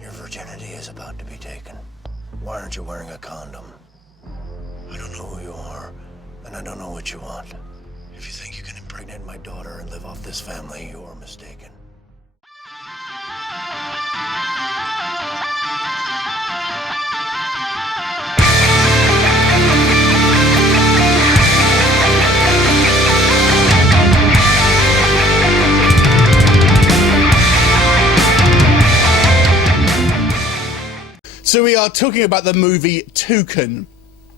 Your virginity is about to be taken. Why aren't you wearing a condom? I don't know who you are, and I don't know what you want. If you think you can impregnate my daughter and live off this family, you're mistaken. So we are talking about the movie Tooken,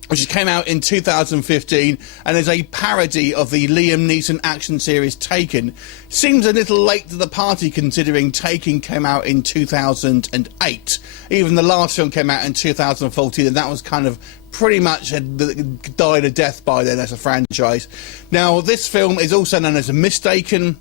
which came out in 2015 and is a parody of the Liam Neeson action series Taken. Seems a little late to the party considering Taken came out in 2008. Even the last film came out in 2014, and that was kind of pretty much had died a death by then as a franchise. Now, this film is also known as Mistaken,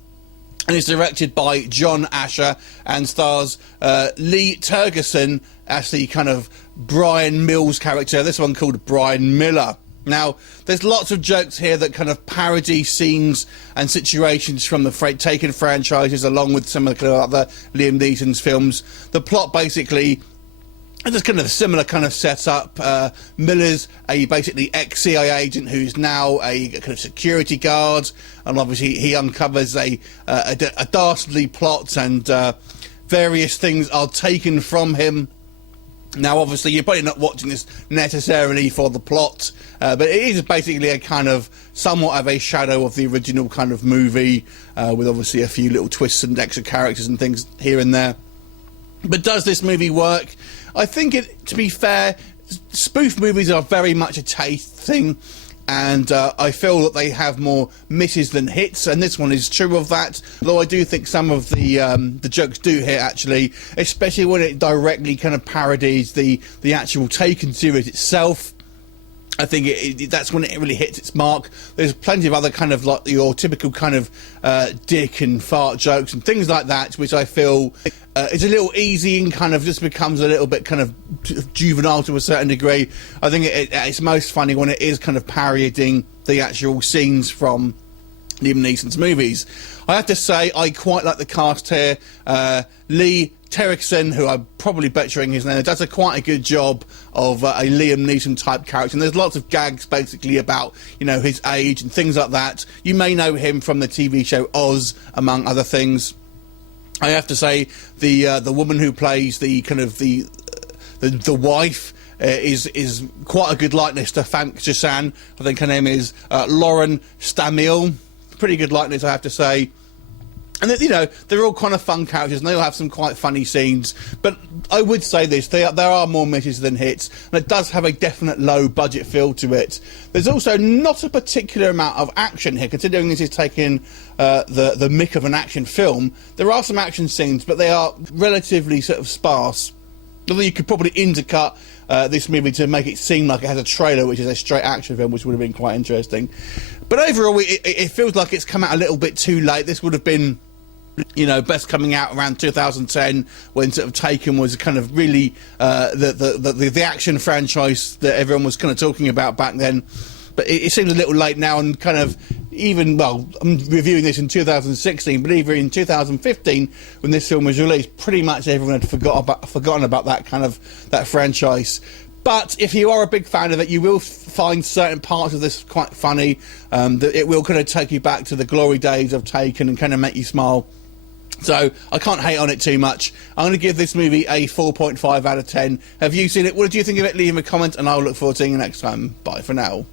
and is directed by John Asher and stars Lee Tergesen as the kind of Brian Mills character. This one called Brian Miller. Now, there's lots of jokes here that kind of parody scenes and situations from the Taken franchises, along with some of the kind of other Liam Neeson's films. The plot basically is just kind of a similar kind of setup. Miller's a basically ex-CIA agent who's now a kind of security guard, and obviously he uncovers a dastardly plot, and various things are taken from him. Now, obviously, you're probably not watching this necessarily for the plot, but it is basically a kind of somewhat of a shadow of the original kind of movie, with obviously a few little twists and extra characters and things here and there. But does this movie work? I think to be fair, spoof movies are very much a taste thing, and I feel that they have more misses than hits, and this one is true of that. Although I do think some of the jokes do hit, actually, especially when it directly kind of parodies the actual Taken series itself. I think that's when it really hits its mark. There's plenty of other kind of like your typical kind of dick and fart jokes and things like that, which I feel is a little easy and kind of just becomes a little bit kind of juvenile to a certain degree. I think it's most funny when it is kind of parodying the actual scenes from Liam Neeson's movies. I have to say, I quite like the cast here. Lee Tergesen, who I'm probably butchering his name, does quite a good job of a Liam Neeson type character, and there's lots of gags basically about, you know, his age and things like that. You may know him from the TV show Oz, among other things. I have to say, the woman who plays the kind of the wife is quite a good likeness to Tergesen. I think her name is Lauren Stamiel. Pretty good likeness, I have to say. And, you know, they're all kind of fun characters, and they all have some quite funny scenes. But I would say this, there are more misses than hits, and it does have a definite low-budget feel to it. There's also not a particular amount of action here, considering this is taking the mick of an action film. There are some action scenes, but they are relatively sort of sparse. Although you could probably intercut this movie to make it seem like it has a trailer, which is a straight action film, which would have been quite interesting. But overall, it feels like it's come out a little bit too late. This would have been, you know, best coming out around 2010, when sort of Taken was kind of really the action franchise that everyone was kind of talking about back then. But it seems a little late now, and kind of even, well, I'm reviewing this in 2016, but even in 2015, when this film was released, pretty much everyone had forgotten about that franchise. But if you are a big fan of it, you will find certain parts of this quite funny. That it will kind of take you back to the glory days of Taken and kind of make you smile. So I can't hate on it too much. I'm going to give this movie a 4.5 out of 10. Have you seen it? What did you think of it? Leave a comment, and I'll look forward to seeing you next time. Bye for now.